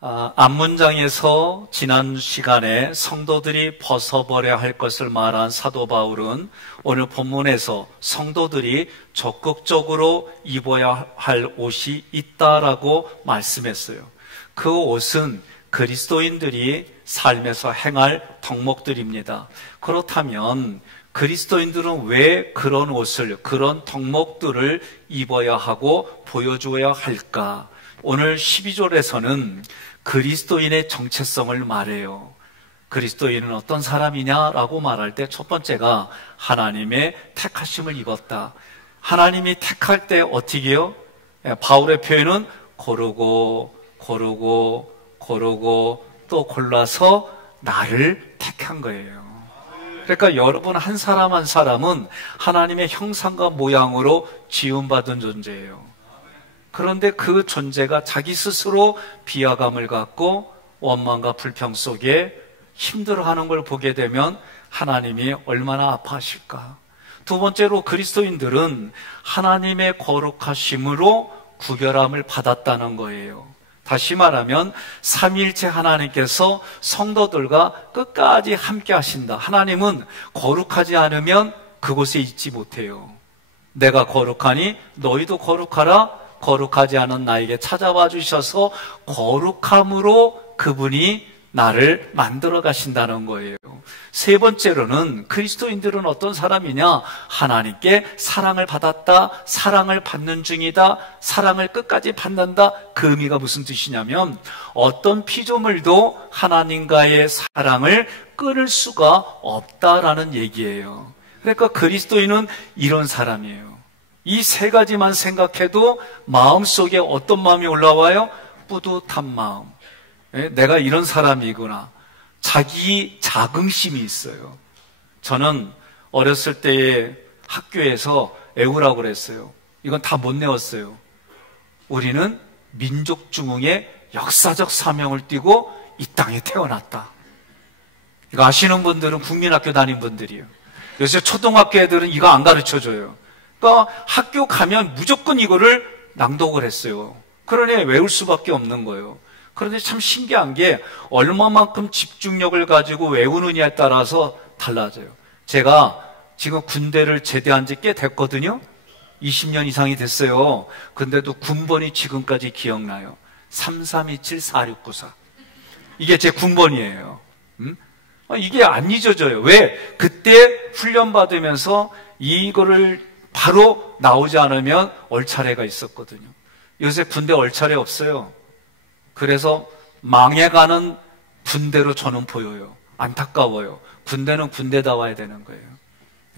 앞문장에서 지난 시간에 성도들이 벗어버려야 할 것을 말한 사도 바울은 오늘 본문에서 성도들이 적극적으로 입어야 할 옷이 있다라고 말씀했어요. 그 옷은 그리스도인들이 삶에서 행할 덕목들입니다. 그렇다면 그리스도인들은 왜 그런 옷을, 그런 덕목들을 입어야 하고 보여주어야 할까? 오늘 12절에서는 그리스도인의 정체성을 말해요. 그리스도인은 어떤 사람이냐라고 말할 때 첫 번째가 하나님의 택하심을 입었다. 하나님이 택할 때 어떻게 해요? 바울의 표현은 고르고 또 골라서 나를 택한 거예요. 그러니까 여러분 한 사람 한 사람은 하나님의 형상과 모양으로 지음받은 존재예요. 그런데 그 존재가 자기 스스로 비하감을 갖고 원망과 불평 속에 힘들어하는 걸 보게 되면 하나님이 얼마나 아파하실까. 두 번째로 그리스도인들은 하나님의 거룩하심으로 구별함을 받았다는 거예요. 다시 말하면 삼위일체 하나님께서 성도들과 끝까지 함께 하신다. 하나님은 거룩하지 않으면 그곳에 있지 못해요. 내가 거룩하니 너희도 거룩하라. 거룩하지 않은 나에게 찾아와 주셔서 거룩함으로 그분이 나를 만들어 가신다는 거예요. 세 번째로는 그리스도인들은 어떤 사람이냐? 하나님께 사랑을 받았다, 사랑을 받는 중이다, 사랑을 끝까지 받는다. 그 의미가 무슨 뜻이냐면 어떤 피조물도 하나님과의 사랑을 끊을 수가 없다라는 얘기예요. 그러니까 그리스도인은 이런 사람이에요. 이 세 가지만 생각해도 마음속에 어떤 마음이 올라와요? 뿌듯한 마음. 내가 이런 사람이구나. 자기 자긍심이 있어요. 저는 어렸을 때에 학교에서 애우라고 그랬어요. 이건 다 못 내었어요. 우리는 민족중흥의 역사적 사명을 띠고 이 땅에 태어났다. 이거 아시는 분들은 국민학교 다닌 분들이에요. 요새 초등학교 애들은 이거 안 가르쳐줘요. 그러니까 학교 가면 무조건 이거를 낭독을 했어요. 그러니 외울 수밖에 없는 거예요. 그런데 참 신기한 게 얼마만큼 집중력을 가지고 외우느냐에 따라서 달라져요. 제가 지금 군대를 제대한 지 꽤 됐거든요. 20년 이상이 됐어요. 근데도 군번이 지금까지 기억나요. 33274694. 이게 제 군번이에요. 이게 안 잊어져요. 왜? 그때 훈련 받으면서 이거를 바로 나오지 않으면 얼차례가 있었거든요. 요새 군대 얼차례 없어요. 그래서 망해가는 군대로 저는 보여요. 안타까워요. 군대는 군대다워야 되는 거예요.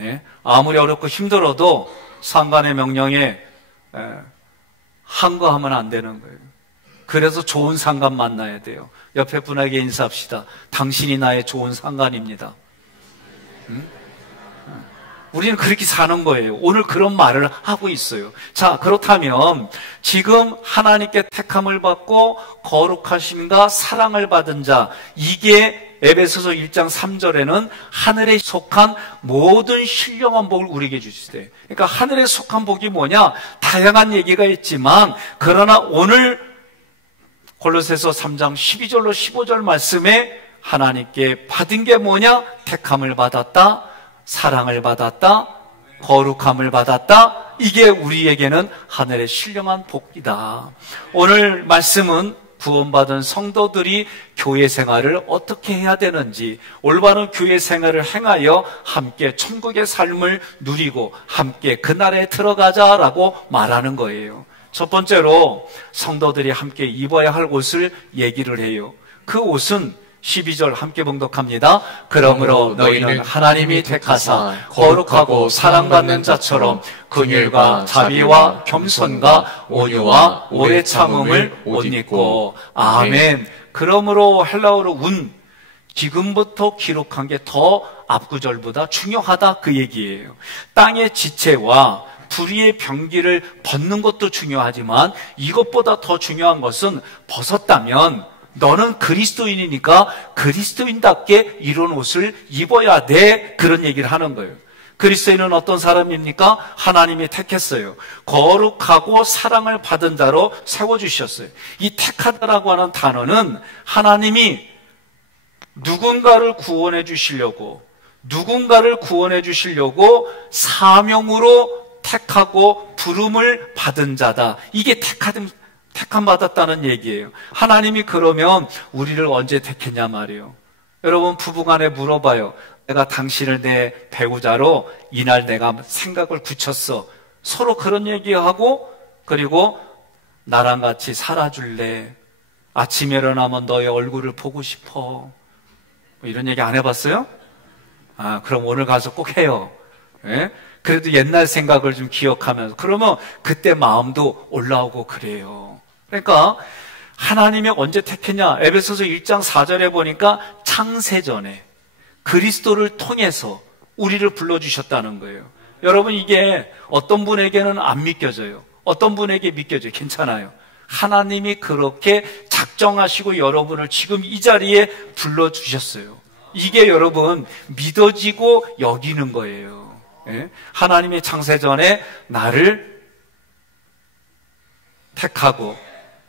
예? 아무리 어렵고 힘들어도 상관의 명령에 항거하면 안 되는 거예요. 그래서 좋은 상관 만나야 돼요. 옆에 분에게 인사합시다. 당신이 나의 좋은 상관입니다. 우리는 그렇게 사는 거예요. 오늘 그런 말을 하고 있어요. 자, 그렇다면 지금 하나님께 택함을 받고 거룩하심과 사랑을 받은 자, 이게 에베소서 1장 3절에는 하늘에 속한 모든 신령한 복을 우리에게 주시대. 그러니까 하늘에 속한 복이 뭐냐? 다양한 얘기가 있지만 그러나 오늘 골로새서 3장 12절로 15절 말씀에 하나님께 받은 게 뭐냐? 택함을 받았다, 사랑을 받았다, 거룩함을 받았다. 이게 우리에게는 하늘의 신령한 복이다. 오늘 말씀은 구원받은 성도들이 교회 생활을 어떻게 해야 되는지, 올바른 교회 생활을 행하여 함께 천국의 삶을 누리고 함께 그날에 들어가자라고 말하는 거예요. 첫 번째로 성도들이 함께 입어야 할 옷을 얘기를 해요. 그 옷은 12절 함께 봉독합니다. 그러므로 너희는 하나님이 택하사 거룩하고 사랑받는 자처럼 긍휼과 자비와 겸손과 온유와 오래 참음을 옷 입고. 아멘. 그러므로 헬라어로 운, 지금부터 기록한 게 더 앞구절보다 중요하다 그 얘기예요. 땅의 지체와 불의의 병기를 벗는 것도 중요하지만 이것보다 더 중요한 것은 벗었다면 너는 그리스도인이니까 그리스도인답게 이런 옷을 입어야 돼. 그런 얘기를 하는 거예요. 그리스도인은 어떤 사람입니까? 하나님이 택했어요. 거룩하고 사랑을 받은 자로 세워주셨어요. 이 택하다라고 하는 단어는 하나님이 누군가를 구원해 주시려고 사명으로 택하고 부름을 받은 자다. 이게 택함 받았다는 얘기예요. 하나님이 그러면 우리를 언제 택했냐 말이에요. 여러분 부부간에 물어봐요. 내가 당신을 내 배우자로 이날 내가 생각을 굳혔어. 서로 그런 얘기하고, 그리고 나랑 같이 살아줄래? 아침에 일어나면 너의 얼굴을 보고 싶어. 뭐 이런 얘기 안 해봤어요? 그럼 오늘 가서 꼭 해요. 예? 그래도 옛날 생각을 좀 기억하면서, 그러면 그때 마음도 올라오고 그래요. 그러니까 하나님이 언제 택했냐? 에베소서 1장 4절에 보니까 창세전에 그리스도를 통해서 우리를 불러주셨다는 거예요. 여러분 이게 어떤 분에게는 안 믿겨져요. 어떤 분에게 믿겨져요. 괜찮아요. 하나님이 그렇게 작정하시고 여러분을 지금 이 자리에 불러주셨어요. 이게 여러분 믿어지고 여기는 거예요. 예? 하나님이 창세전에 나를 택하고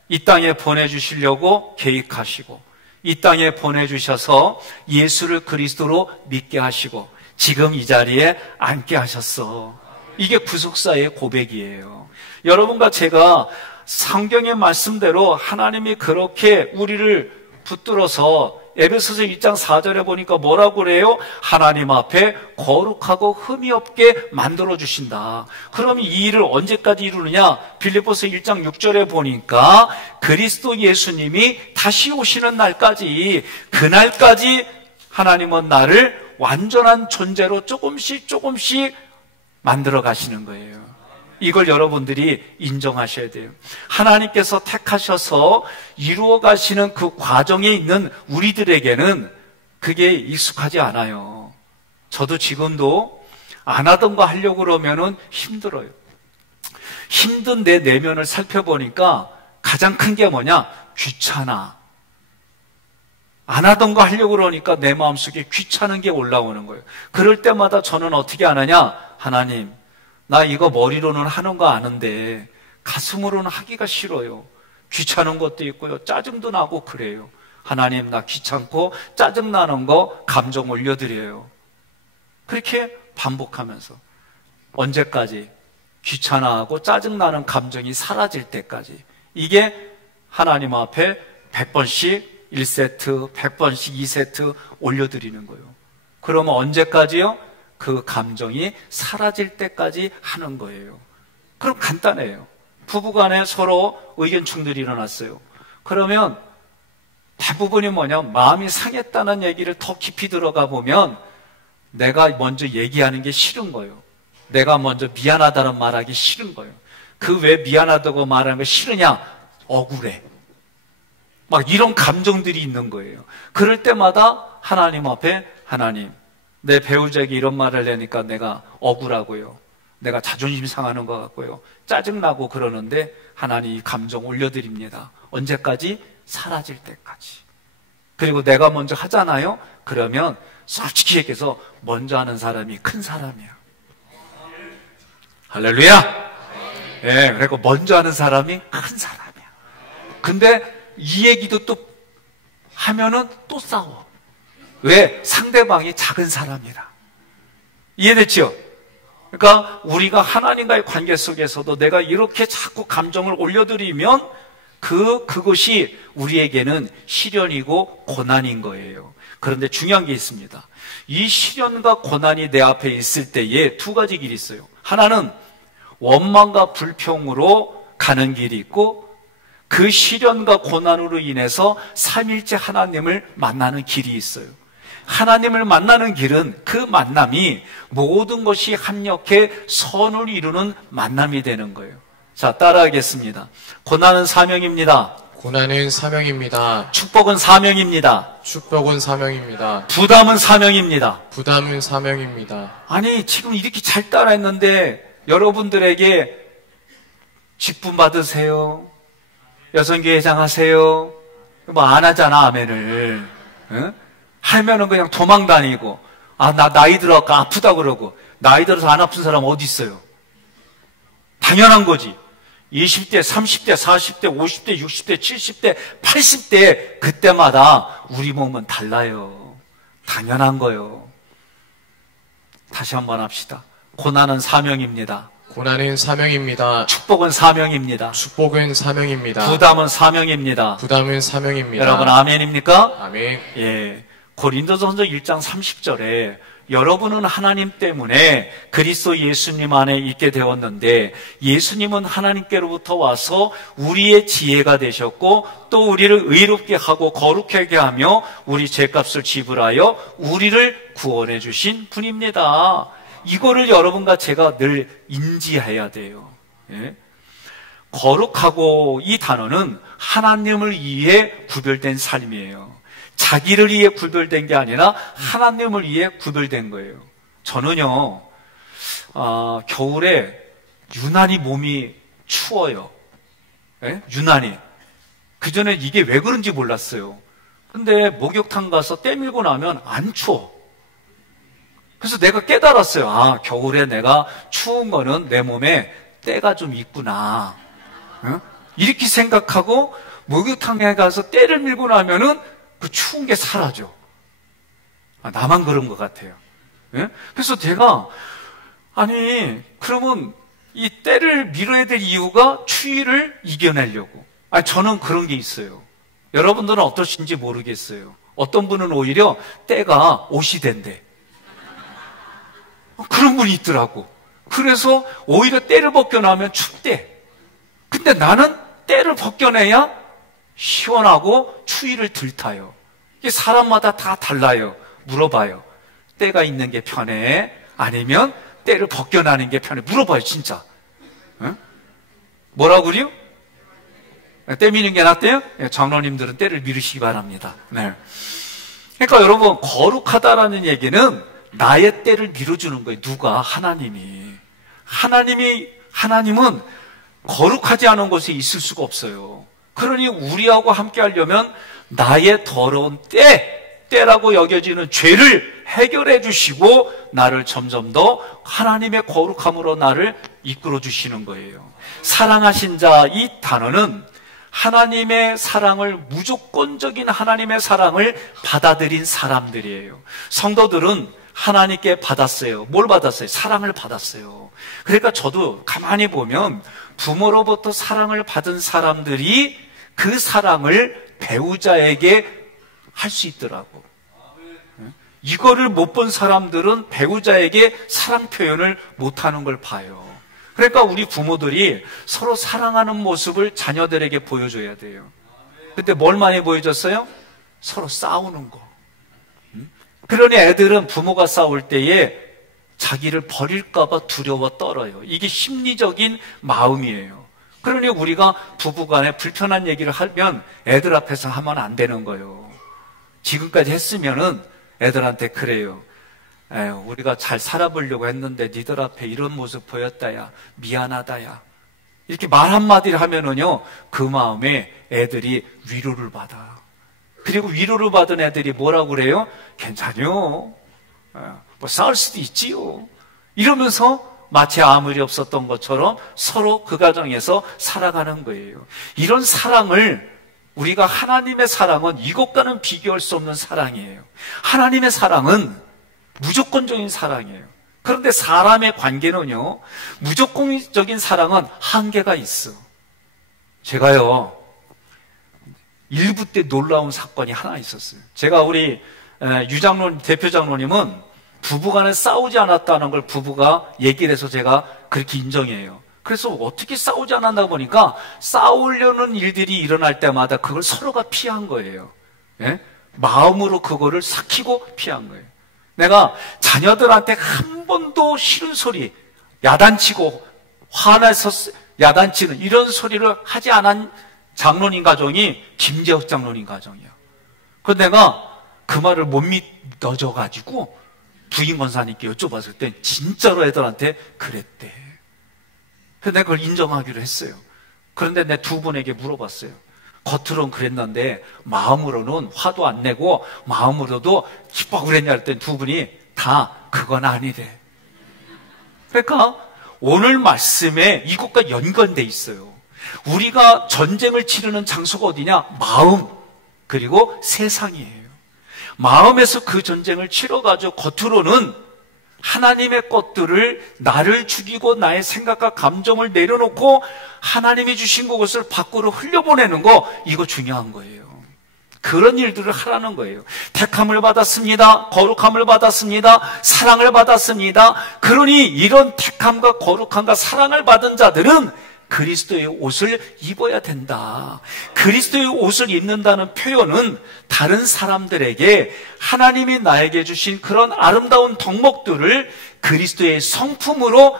이 땅에 보내주시려고 계획하시고 이 땅에 보내주셔서 예수를 그리스도로 믿게 하시고 지금 이 자리에 앉게 하셨어. 이게 구속사의 고백이에요. 여러분과 제가 성경의 말씀대로 하나님이 그렇게 우리를 붙들어서 에베소서 1장 4절에 보니까 뭐라고 그래요? 하나님 앞에 거룩하고 흠이 없게 만들어주신다. 그럼 이 일을 언제까지 이루느냐? 빌립보서 1장 6절에 보니까 그리스도 예수님이 다시 오시는 날까지, 그날까지 하나님은 나를 완전한 존재로 조금씩 만들어 가시는 거예요. 이걸 여러분들이 인정하셔야 돼요. 하나님께서 택하셔서 이루어 가시는 그 과정에 있는 우리들에게는 그게 익숙하지 않아요. 저도 지금도 안 하던 거 하려고 그러면은 힘들어요. 힘든 내 내면을 살펴보니까 가장 큰 게 뭐냐? 귀찮아. 안 하던 거 하려고 그러니까 내 마음속에 귀찮은 게 올라오는 거예요. 그럴 때마다 저는 어떻게 하느냐? 하나님, 나 이거 머리로는 하는 거 아는데 가슴으로는 하기가 싫어요. 귀찮은 것도 있고요. 짜증도 나고 그래요. 하나님, 나 귀찮고 짜증나는 거 감정 올려드려요. 그렇게 반복하면서 언제까지? 귀찮아하고 짜증나는 감정이 사라질 때까지. 이게 하나님 앞에 100번씩 1세트, 100번씩 2세트 올려드리는 거예요. 그러면 언제까지요? 그 감정이 사라질 때까지 하는 거예요. 그럼 간단해요. 부부간에 서로 의견 충돌이 일어났어요. 그러면 대부분이 뭐냐? 마음이 상했다는 얘기를 더 깊이 들어가 보면 내가 먼저 얘기하는 게 싫은 거예요. 내가 먼저 미안하다는 말하기 싫은 거예요. 그 왜 미안하다고 말하는 게 싫으냐? 억울해. 막 이런 감정들이 있는 거예요. 그럴 때마다 하나님 앞에, 하나님, 내 배우자에게 이런 말을 내니까 내가 억울하고요. 내가 자존심 상하는 것 같고요. 짜증나고 그러는데 하나님 이 감정 올려드립니다. 언제까지? 사라질 때까지. 그리고 내가 먼저 하잖아요. 그러면 솔직히 얘기해서 먼저 하는 사람이 큰 사람이야. 할렐루야. 예, 그리고 먼저 하는 사람이 큰 사람이야. 근데 이 얘기도 또 하면은 또 싸워. 왜? 상대방이 작은 사람이라. 이해됐죠? 그러니까 우리가 하나님과의 관계 속에서도 내가 이렇게 자꾸 감정을 올려드리면 그것이 우리에게는 시련이고 고난인 거예요. 그런데 중요한 게 있습니다. 이 시련과 고난이 내 앞에 있을 때에 두 가지 길이 있어요. 하나는 원망과 불평으로 가는 길이 있고, 그 시련과 고난으로 인해서 삼일째 하나님을 만나는 길이 있어요. 하나님을 만나는 길은 그 만남이 모든 것이 합력해 선을 이루는 만남이 되는 거예요. 자, 따라하겠습니다. 고난은 사명입니다. 고난은 사명입니다. 축복은 사명입니다. 축복은 사명입니다. 부담은 사명입니다. 부담은 사명입니다. 아니, 지금 이렇게 잘 따라했는데 여러분들에게 직분 받으세요, 여성교회 회장 하세요, 뭐 안 하잖아, 아멘을. 응? 하면은 그냥 도망 다니고, 나 나이 들어갖고 아프다 그러고, 나이 들어서 안 아픈 사람 어디 있어요? 당연한 거지. 20대, 30대, 40대, 50대, 60대, 70대, 80대 그때마다 우리 몸은 달라요. 당연한 거요. 다시 한번 합시다. 고난은 사명입니다. 고난은 사명입니다. 축복은 사명입니다. 축복은 사명입니다. 부담은 사명입니다. 부담은 사명입니다. 여러분 아멘입니까? 아멘. 예. 고린도전서 1장 30절에 여러분은 하나님 때문에 그리스도 예수님 안에 있게 되었는데 예수님은 하나님께로부터 와서 우리의 지혜가 되셨고 또 우리를 의롭게 하고 거룩하게 하며 우리 죄값을 지불하여 우리를 구원해 주신 분입니다. 이거를 여러분과 제가 늘 인지해야 돼요. 예? 거룩하고 이 단어는 하나님을 위해 구별된 삶이에요. 자기를 위해 구별된 게 아니라 하나님을 위해 구별된 거예요. 저는요, 겨울에 유난히 몸이 추워요. 예? 유난히. 그전에 이게 왜 그런지 몰랐어요. 근데 목욕탕 가서 때 밀고 나면 안 추워. 그래서 내가 깨달았어요. 아, 겨울에 내가 추운 거는 내 몸에 때가 좀 있구나. 어? 이렇게 생각하고 목욕탕에 가서 때를 밀고 나면은 그 추운 게 사라져. 아, 나만 그런 것 같아요. 예? 그래서 제가, 아니, 그러면 이 때를 밀어야 될 이유가 추위를 이겨내려고. 아니, 저는 그런 게 있어요. 여러분들은 어떠신지 모르겠어요. 어떤 분은 오히려 때가 옷이 된대. 그런 분이 있더라고. 그래서 오히려 때를 벗겨나면 춥대. 근데 나는 때를 벗겨내야 시원하고 추위를 덜 타요. 이게 사람마다 다 달라요. 물어봐요. 때가 있는 게 편해? 아니면 때를 벗겨나는 게 편해? 물어봐요, 진짜. 응? 뭐라고요? 때 미는 게 낫대요? 장로님들은 때를 미루시기 바랍니다. 네. 그러니까 여러분, 거룩하다라는 얘기는 나의 때를 밀어주는 거예요. 누가? 하나님이. 하나님은 거룩하지 않은 곳에 있을 수가 없어요. 그러니 우리하고 함께 하려면 나의 더러운 때라고 여겨지는 죄를 해결해 주시고 나를 점점 더 하나님의 거룩함으로 나를 이끌어 주시는 거예요. 사랑하신 자, 이 단어는 하나님의 사랑을, 무조건적인 하나님의 사랑을 받아들인 사람들이에요. 성도들은 하나님께 받았어요. 뭘 받았어요? 사랑을 받았어요. 그러니까 저도 가만히 보면 부모로부터 사랑을 받은 사람들이 그 사랑을 배우자에게 할 수 있더라고. 이거를 못 본 사람들은 배우자에게 사랑 표현을 못하는 걸 봐요. 그러니까 우리 부모들이 서로 사랑하는 모습을 자녀들에게 보여줘야 돼요. 근데 뭘 많이 보여줬어요? 서로 싸우는 거. 그러니 애들은 부모가 싸울 때에 자기를 버릴까봐 두려워 떨어요. 이게 심리적인 마음이에요. 그러니 우리가 부부간에 불편한 얘기를 하면 애들 앞에서 하면 안 되는 거예요. 지금까지 했으면은 애들한테 그래요. 에휴, 우리가 잘 살아보려고 했는데 니들 앞에 이런 모습 보였다야. 미안하다야. 이렇게 말 한마디를 하면은요, 그 마음에 애들이 위로를 받아. 그리고 위로를 받은 애들이 뭐라고 그래요? 괜찮요. 뭐 싸울 수도 있지요. 이러면서 마치 아무 일이 없었던 것처럼 서로 그 가정에서 살아가는 거예요. 이런 사랑을 우리가 하나님의 사랑은 이것과는 비교할 수 없는 사랑이에요. 하나님의 사랑은 무조건적인 사랑이에요. 그런데 사람의 관계는요, 무조건적인 사랑은 한계가 있어. 제가요, 일부 때 놀라운 사건이 하나 있었어요. 제가 우리 유장로님, 대표 장로님은 부부간에 싸우지 않았다는 걸 부부가 얘기를 해서 제가 그렇게 인정해요. 그래서 어떻게 싸우지 않았나 보니까 싸우려는 일들이 일어날 때마다 그걸 서로가 피한 거예요. 예? 마음으로 그거를 삭히고 피한 거예요. 내가 자녀들한테 한 번도 싫은 소리, 야단치고 화내서 야단치는 이런 소리를 하지 않은 장로님 가정이 김재혁 장로님 가정이야. 그래서 내가 그 말을 못 믿어져가지고 부인 권사님께 여쭤봤을 때 진짜로 애들한테 그랬대. 그래서 내가 그걸 인정하기로 했어요. 그런데 내 두 분에게 물어봤어요. 겉으로는 그랬는데 마음으로는 화도 안 내고 마음으로도 기뻐 그랬냐 할 때 두 분이 다 그건 아니래. 그러니까 오늘 말씀에 이것과 연관돼 있어요. 우리가 전쟁을 치르는 장소가 어디냐? 마음, 그리고 세상이에요. 마음에서 그 전쟁을 치러가지고 겉으로는 하나님의 것들을 나를 죽이고 나의 생각과 감정을 내려놓고 하나님이 주신 것을 밖으로 흘려보내는 거, 이거 중요한 거예요. 그런 일들을 하라는 거예요. 택함을 받았습니다. 거룩함을 받았습니다. 사랑을 받았습니다. 그러니 이런 택함과 거룩함과 사랑을 받은 자들은 그리스도의 옷을 입어야 된다. 그리스도의 옷을 입는다는 표현은 다른 사람들에게 하나님이 나에게 주신 그런 아름다운 덕목들을 그리스도의 성품으로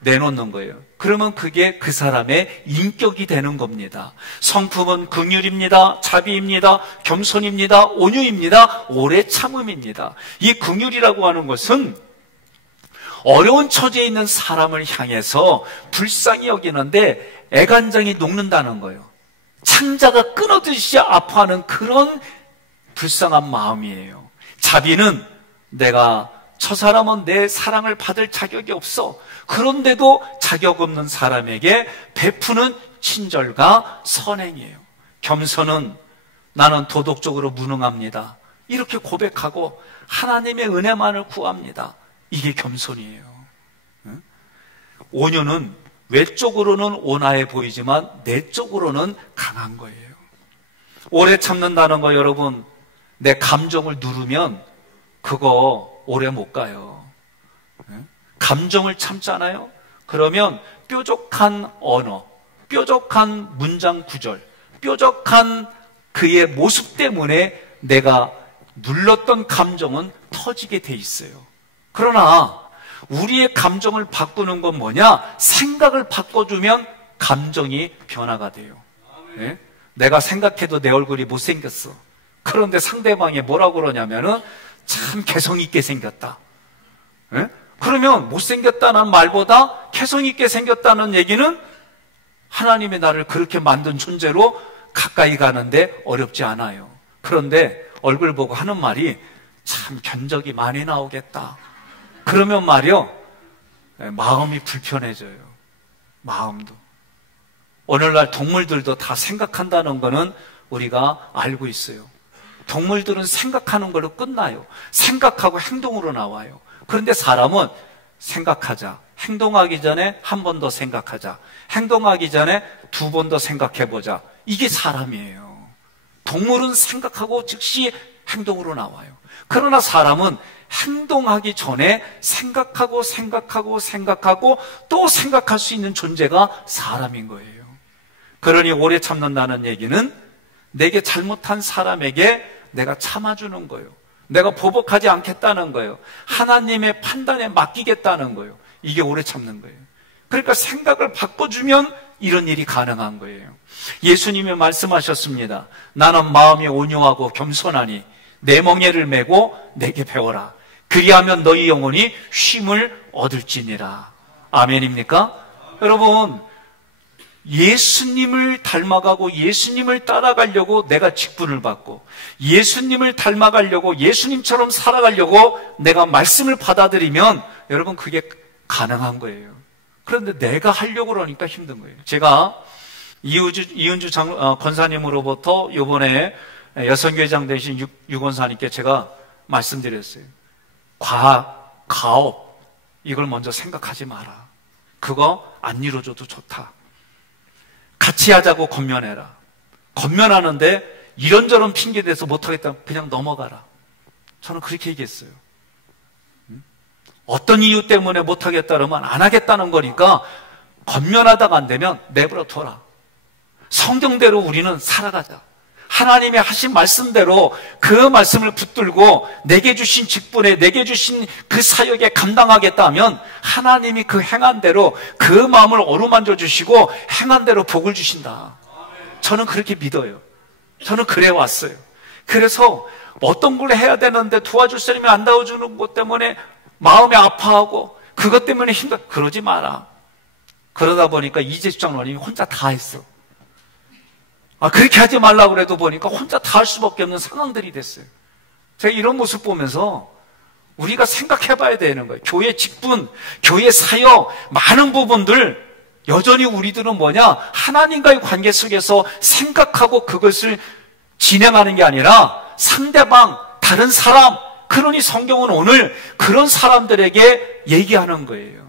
내놓는 거예요. 그러면 그게 그 사람의 인격이 되는 겁니다. 성품은 긍휼입니다. 자비입니다. 겸손입니다. 온유입니다. 오래 참음입니다. 이 긍휼이라고 하는 것은 어려운 처지에 있는 사람을 향해서 불쌍히 여기는데 애간장이 녹는다는 거예요. 창자가 끊어지지 아파하는 그런 불쌍한 마음이에요. 자비는 내가 저 사람은 내 사랑을 받을 자격이 없어. 그런데도 자격 없는 사람에게 베푸는 친절과 선행이에요. 겸손은 나는 도덕적으로 무능합니다. 이렇게 고백하고 하나님의 은혜만을 구합니다. 이게 겸손이에요. 온유는 외적으로는 온화해 보이지만 내적으로는 강한 거예요. 오래 참는다는 거, 여러분, 내 감정을 누르면 그거 오래 못 가요. 감정을 참잖아요. 그러면 뾰족한 언어, 뾰족한 문장 구절, 뾰족한 그의 모습 때문에 내가 눌렀던 감정은 터지게 돼 있어요. 그러나 우리의 감정을 바꾸는 건 뭐냐? 생각을 바꿔주면 감정이 변화가 돼요. 네? 내가 생각해도 내 얼굴이 못생겼어. 그런데 상대방이 뭐라고 그러냐면은 참 개성 있게 생겼다. 네? 그러면 못생겼다는 말보다 개성 있게 생겼다는 얘기는 하나님이 나를 그렇게 만든 존재로 가까이 가는데 어렵지 않아요. 그런데 얼굴 보고 하는 말이 참 견적이 많이 나오겠다. 그러면 말이요, 마음이 불편해져요. 마음도. 오늘날 동물들도 다 생각한다는 거는 우리가 알고 있어요. 동물들은 생각하는 걸로 끝나요. 생각하고 행동으로 나와요. 그런데 사람은 생각하자. 행동하기 전에 한 번 더 생각하자. 행동하기 전에 두 번 더 생각해보자. 이게 사람이에요. 동물은 생각하고 즉시 행동으로 나와요. 그러나 사람은 행동하기 전에 생각하고 또 생각할 수 있는 존재가 사람인 거예요. 그러니 오래 참는다는 얘기는 내게 잘못한 사람에게 내가 참아주는 거예요. 내가 보복하지 않겠다는 거예요. 하나님의 판단에 맡기겠다는 거예요. 이게 오래 참는 거예요. 그러니까 생각을 바꿔주면 이런 일이 가능한 거예요. 예수님이 말씀하셨습니다. 나는 마음이 온유하고 겸손하니 내 멍에를 메고 내게 배워라. 그리하면 너희 영혼이 쉼을 얻을지니라. 아멘입니까? 여러분, 예수님을 닮아가고 예수님을 따라가려고 내가 직분을 받고 예수님을 닮아가려고 예수님처럼 살아가려고 내가 말씀을 받아들이면 여러분 그게 가능한 거예요. 그런데 내가 하려고 그러니까 힘든 거예요. 제가 이은주 권사님으로부터 이번에 여성교회장 되신 유권사님께 제가 말씀드렸어요. 가업 이걸 먼저 생각하지 마라. 그거 안 이루어져도 좋다. 같이 하자고 권면해라. 권면하는데 이런저런 핑계대서 못하겠다면 그냥 넘어가라. 저는 그렇게 얘기했어요. 어떤 이유 때문에 못하겠다 그러면 안 하겠다는 거니까 권면하다가 안 되면 내버려 둬라. 성경대로 우리는 살아가자. 하나님의 하신 말씀대로 그 말씀을 붙들고 내게 주신 직분에 내게 주신 그 사역에 감당하겠다 하면 하나님이 그 행한 대로 그 마음을 어루만져 주시고 행한 대로 복을 주신다. 저는 그렇게 믿어요. 저는 그래 왔어요. 그래서 어떤 걸 해야 되는데 도와줄 사람이 안 도와주는 것 때문에 마음이 아파하고 그것 때문에 힘들어. 그러지 마라. 그러다 보니까 이재수 장로님이 혼자 다 했어. 그렇게 하지 말라고 그래도 보니까 혼자 다 할 수밖에 없는 상황들이 됐어요. 제가 이런 모습 보면서 우리가 생각해 봐야 되는 거예요. 교회 직분, 교회 사역, 많은 부분들 여전히 우리들은 뭐냐? 하나님과의 관계 속에서 생각하고 그것을 진행하는 게 아니라 상대방, 다른 사람, 그러니 성경은 오늘 그런 사람들에게 얘기하는 거예요.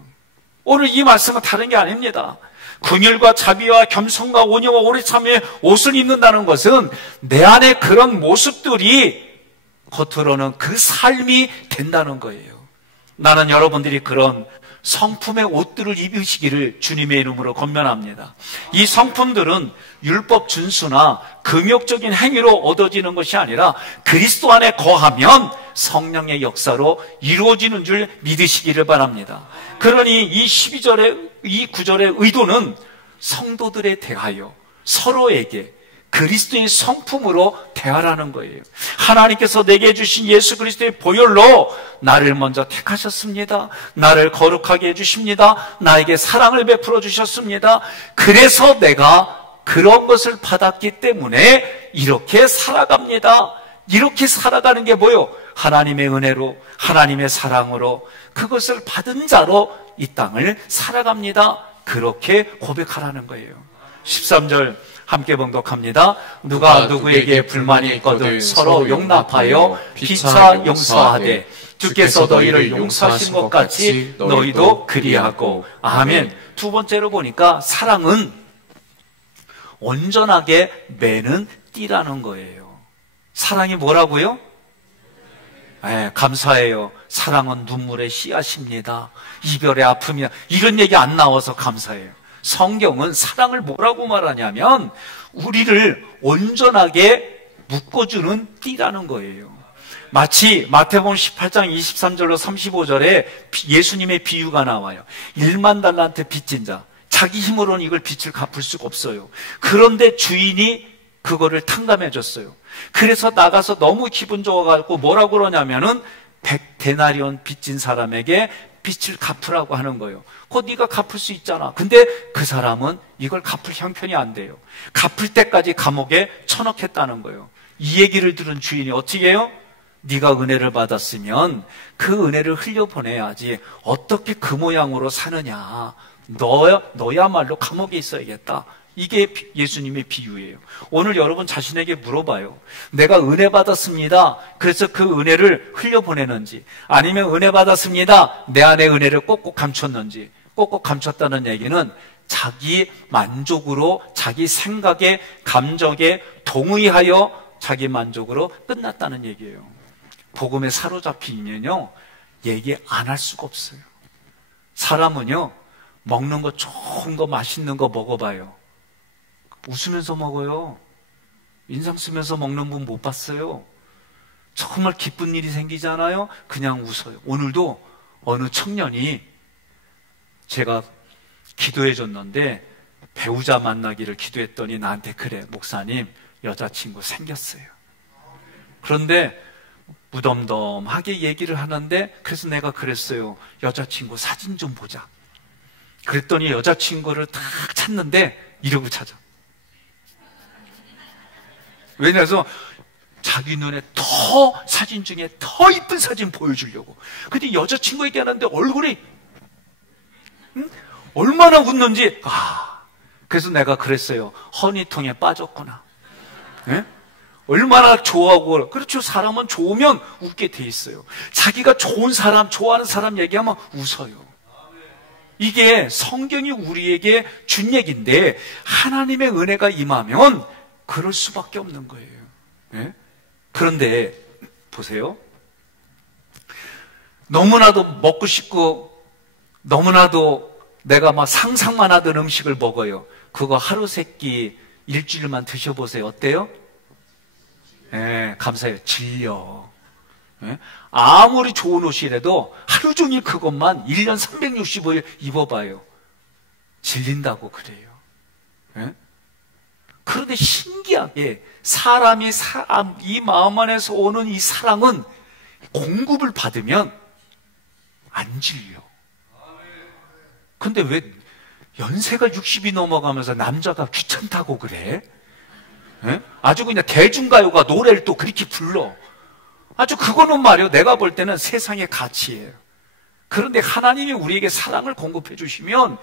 오늘 이 말씀은 다른 게 아닙니다. 긍휼과 자비와 겸손과 온유와 오래 참음의 옷을 입는다는 것은 내 안에 그런 모습들이 겉으로는 그 삶이 된다는 거예요. 나는 여러분들이 그런 성품의 옷들을 입으시기를 주님의 이름으로 권면합니다. 이 성품들은 율법 준수나 금욕적인 행위로 얻어지는 것이 아니라 그리스도 안에 거하면 성령의 역사로 이루어지는 줄 믿으시기를 바랍니다. 그러니 이 12절의 이 9절의 의도는 성도들에 대하여 서로에게 그리스도의 성품으로 대하라는 거예요. 하나님께서 내게 주신 예수 그리스도의 보혈로 나를 먼저 택하셨습니다. 나를 거룩하게 해주십니다. 나에게 사랑을 베풀어 주셨습니다. 그래서 내가 그런 것을 받았기 때문에 이렇게 살아갑니다. 이렇게 살아가는 게 뭐요? 하나님의 은혜로, 하나님의 사랑으로 그것을 받은 자로 이 땅을 살아갑니다. 그렇게 고백하라는 거예요. 13절 함께 봉독합니다. 누가 누구에게 불만이 있거든 서로 용납하여 피차 용서하되 주께서 너희를 용서하신 것 같이 너희도 그리하고. 아멘. 두 번째로 보니까 사랑은 온전하게 매는 띠라는 거예요. 사랑이 뭐라고요? 감사해요. 사랑은 눈물의 씨앗입니다. 이별의 아픔이야. 이런 얘기 안 나와서 감사해요. 성경은 사랑을 뭐라고 말하냐면 우리를 온전하게 묶어주는 띠라는 거예요. 마치 마태복음 18장 23절로 35절에 예수님의 비유가 나와요. 1만 달란트 빚진 자, 자기 힘으로는 이걸 빚을 갚을 수가 없어요. 그런데 주인이 그거를 탕감해 줬어요. 그래서 나가서 너무 기분 좋아가지고 뭐라고 그러냐면은 100데나리온 빚진 사람에게 빚을 갚으라고 하는 거예요. 그거 네가 갚을 수 있잖아. 근데 그 사람은 이걸 갚을 형편이 안 돼요. 갚을 때까지 감옥에 쳐넣겠다는 거예요. 이 얘기를 들은 주인이 어떻게 해요? 네가 은혜를 받았으면 그 은혜를 흘려보내야지 어떻게 그 모양으로 사느냐. 너야말로 감옥에 있어야겠다. 이게 예수님의 비유예요. 오늘 여러분 자신에게 물어봐요. 내가 은혜 받았습니다. 그래서 그 은혜를 흘려보내는지, 아니면 은혜 받았습니다. 내 안에 은혜를 꼭꼭 감췄는지. 꼭꼭 감췄다는 얘기는 자기 만족으로, 자기 생각에, 감정에 동의하여 자기 만족으로 끝났다는 얘기예요. 복음에 사로잡히면요, 얘기 안 할 수가 없어요. 사람은요, 먹는 거 좋은 거 맛있는 거 먹어봐요. 웃으면서 먹어요. 인상 쓰면서 먹는 분 못 봤어요. 정말 기쁜 일이 생기잖아요. 그냥 웃어요. 오늘도 어느 청년이 제가 기도해 줬는데 배우자 만나기를 기도했더니 나한테 그래, 목사님 여자친구 생겼어요. 그런데 무덤덤하게 얘기를 하는데, 그래서 내가 그랬어요. 여자친구 사진 좀 보자. 그랬더니 여자친구를 딱 찾는데 이러고 찾아. 왜냐해서 자기 눈에 더 사진 중에 더 이쁜 사진 보여주려고. 근데 여자친구 얘기하는데 얼굴이 얼마나 웃는지. 그래서 내가 그랬어요. 허니통에 빠졌구나. 네? 얼마나 좋아하고. 그렇죠. 사람은 좋으면 웃게 돼 있어요. 자기가 좋은 사람, 좋아하는 사람 얘기하면 웃어요. 이게 성경이 우리에게 준 얘기인데 하나님의 은혜가 임하면 그럴 수밖에 없는 거예요. 네? 그런데 보세요. 너무나도 먹고 싶고 너무나도 내가 막 상상만 하던 음식을 먹어요. 그거 하루 세끼 일주일만 드셔보세요. 어때요? 네, 감사해요. 질려. 네? 아무리 좋은 옷이라도 하루 종일 그것만 1년 365일 입어봐요. 질린다고 그래요. 네? 그런데 신기하게 사람이 이 마음 안에서 오는 이 사랑은 공급을 받으면 안 질려. 근데 왜 연세가 60이 넘어가면서 남자가 귀찮다고 그래? 에? 아주 그냥 대중가요가 노래를 또 그렇게 불러. 아주 그거는 말이요, 내가 볼 때는 세상의 가치예요. 그런데 하나님이 우리에게 사랑을 공급해 주시면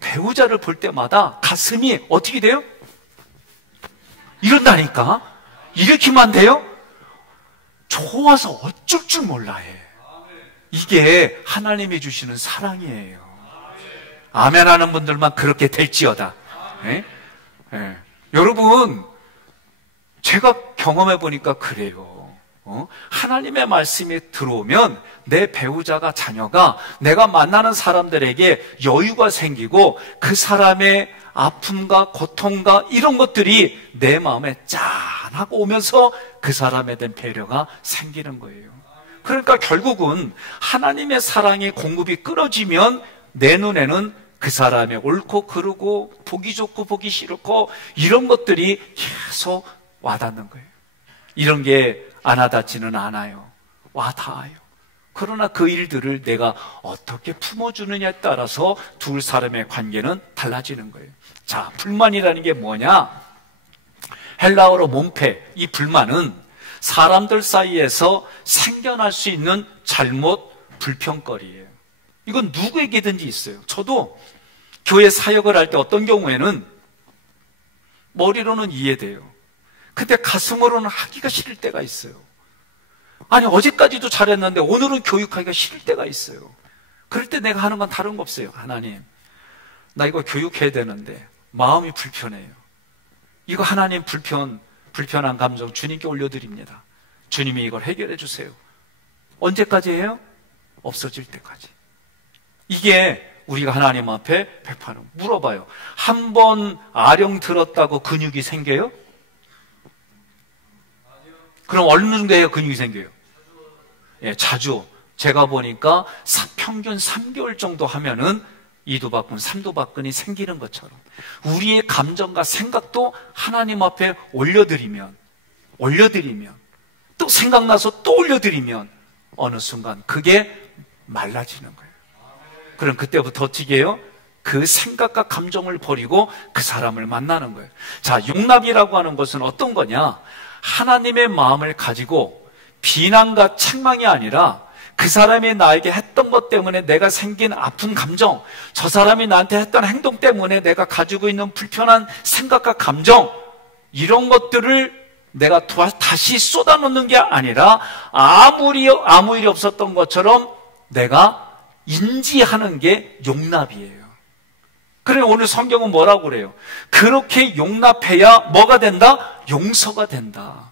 배우자를 볼 때마다 가슴이 어떻게 돼요? 이런다니까. 이렇게만 돼요? 좋아서 어쩔 줄 몰라 해. 이게 하나님이 주시는 사랑이에요. 아멘 하는 분들만 그렇게 될지어다. 네? 네. 여러분, 제가 경험해 보니까 그래요. 하나님의 말씀이 들어오면 내 배우자가, 자녀가, 내가 만나는 사람들에게 여유가 생기고 그 사람의 아픔과 고통과 이런 것들이 내 마음에 짠하고 오면서 그 사람에 대한 배려가 생기는 거예요. 그러니까 결국은 하나님의 사랑의 공급이 끊어지면 내 눈에는 그 사람의 옳고 그르고 보기 좋고 보기 싫고 이런 것들이 계속 와닿는 거예요. 이런 게 안 와닿지는 않아요. 와닿아요. 그러나 그 일들을 내가 어떻게 품어주느냐에 따라서 두 사람의 관계는 달라지는 거예요. 자, 불만이라는 게 뭐냐? 헬라어로 몬페, 이 불만은 사람들 사이에서 생겨날 수 있는 잘못, 불평거리예요. 이건 누구에게든지 있어요. 저도 교회 사역을 할 때 어떤 경우에는 머리로는 이해돼요. 근데 가슴으로는 하기가 싫을 때가 있어요. 아니, 어제까지도 잘했는데 오늘은 교육하기가 싫을 때가 있어요. 그럴 때 내가 하는 건 다른 거 없어요. 하나님, 나 이거 교육해야 되는데 마음이 불편해요. 이거 하나님 불편한 감정 주님께 올려드립니다. 주님이 이걸 해결해 주세요. 언제까지 해요? 없어질 때까지. 이게 우리가 하나님 앞에 베푸는, 물어봐요. 한 번 아령 들었다고 근육이 생겨요? 그럼 어느 정도에 근육이 생겨요? 예, 자주. 제가 보니까 평균 3개월 정도 하면은 2도 박근, 3도 박근이 생기는 것처럼 우리의 감정과 생각도 하나님 앞에 올려드리면 또 생각나서 또 올려드리면 어느 순간 그게 말라지는 거예요. 그럼 그때부터 어떻게 해요? 그 생각과 감정을 버리고 그 사람을 만나는 거예요. 자, 용납이라고 하는 것은 어떤 거냐? 하나님의 마음을 가지고 비난과 책망이 아니라 그 사람이 나에게 했던 것 때문에 내가 생긴 아픈 감정, 저 사람이 나한테 했던 행동 때문에 내가 가지고 있는 불편한 생각과 감정, 이런 것들을 내가 다시 쏟아놓는 게 아니라 아무 일이 없었던 것처럼 내가 인지하는 게 용납이에요. 그래, 오늘 성경은 뭐라고 그래요? 그렇게 용납해야 뭐가 된다? 용서가 된다.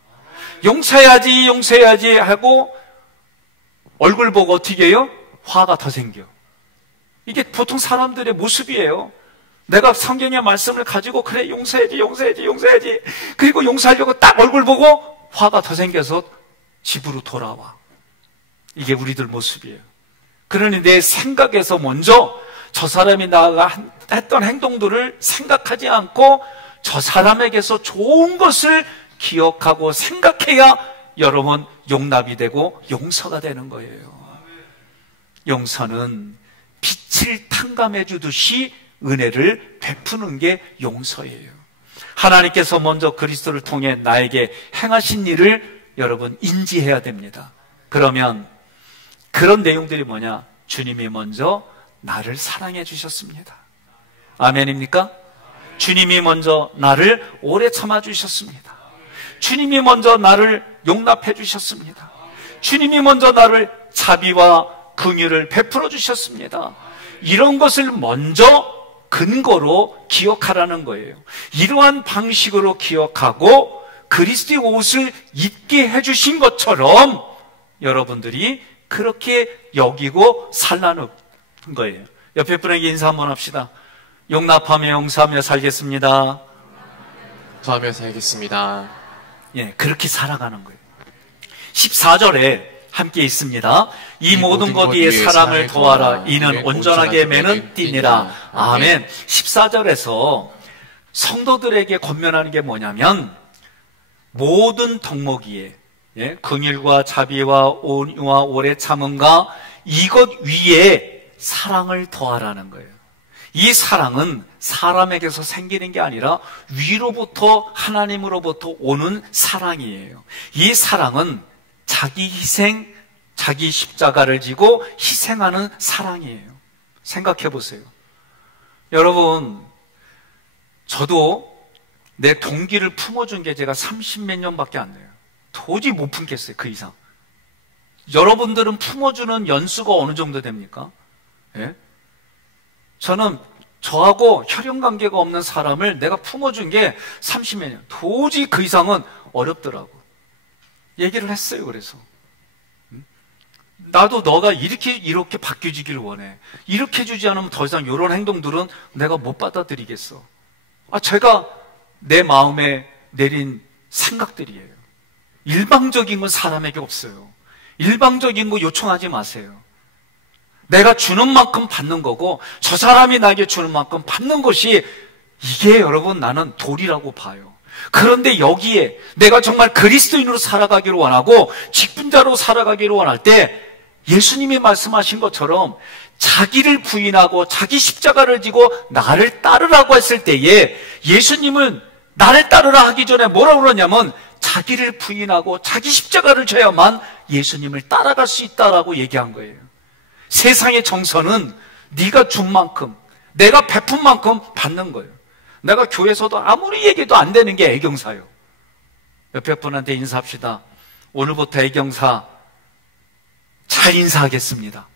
용서해야지 하고 얼굴 보고 어떻게 해요? 화가 더 생겨. 이게 보통 사람들의 모습이에요. 내가 성경의 말씀을 가지고 그래, 용서해야지. 그리고 용서하려고 딱 얼굴 보고 화가 더 생겨서 집으로 돌아와. 이게 우리들 모습이에요. 그러니 내 생각에서 먼저 저 사람이 나가 했던 행동들을 생각하지 않고 저 사람에게서 좋은 것을 기억하고 생각해야 여러분 용납이 되고 용서가 되는 거예요. 용서는 빛을 탕감해 주듯이 은혜를 베푸는 게 용서예요. 하나님께서 먼저 그리스도를 통해 나에게 행하신 일을 여러분 인지해야 됩니다. 그러면 그런 내용들이 뭐냐? 주님이 먼저 나를 사랑해 주셨습니다. 아멘입니까? 주님이 먼저 나를 오래 참아 주셨습니다. 주님이 먼저 나를 용납해 주셨습니다. 주님이 먼저 나를 자비와 긍휼을 베풀어 주셨습니다. 이런 것을 먼저 근거로 기억하라는 거예요. 이러한 방식으로 기억하고 그리스도의 옷을 입게 해주신 것처럼 여러분들이 그렇게 여기고 살라는 거예요. 옆에 분에게 인사 한번 합시다. 용납하며 용서하며 살겠습니다. 도하며 살겠습니다. 예, 그렇게 살아가는 거예요. 14절에 함께 있습니다. 이 모든 것 위에 사랑을 더하라. 이는 온전하게 매는 띠니라. 아멘. 14절에서 성도들에게 권면하는 게 뭐냐면 모든 덕목이에 긍휼과 자비와 온유와 오래 참음과 이것 위에 사랑을 더하라는 거예요. 이 사랑은 사람에게서 생기는 게 아니라 위로부터 하나님으로부터 오는 사랑이에요. 이 사랑은 자기 희생, 자기 십자가를 지고 희생하는 사랑이에요. 생각해 보세요. 여러분, 저도 내 동기를 품어준 게 제가 30몇 년밖에 안 돼요. 도저히 못 품겠어요, 그 이상. 여러분들은 품어주는 연수가 어느 정도 됩니까? 예? 저는 저하고 혈연관계가 없는 사람을 내가 품어준 게 30몇 년. 도저히 그 이상은 어렵더라고. 얘기를 했어요, 그래서. 나도 너가 이렇게 바뀌어지길 원해. 이렇게 해주지 않으면 더 이상 이런 행동들은 내가 못 받아들이겠어. 제가 내 마음에 내린 생각들이에요. 일방적인 건 사람에게 없어요. 일방적인 거 요청하지 마세요. 내가 주는 만큼 받는 거고 저 사람이 나에게 주는 만큼 받는 것이 이게 여러분 나는 도리라고 봐요. 그런데 여기에 내가 정말 그리스도인으로 살아가기를 원하고 직분자로 살아가기를 원할 때 예수님이 말씀하신 것처럼 자기를 부인하고 자기 십자가를 지고 나를 따르라고 했을 때에 예수님은 나를 따르라 하기 전에 뭐라고 그러냐면 자기를 부인하고 자기 십자가를 져야만 예수님을 따라갈 수 있다라고 얘기한 거예요. 세상의 정서는 네가 준 만큼 내가 베푼 만큼 받는 거예요. 내가 교회에서도 아무리 얘기도 안 되는 게 애경사예요. 옆에 분한테 인사합시다. 오늘부터 애경사 잘 인사하겠습니다.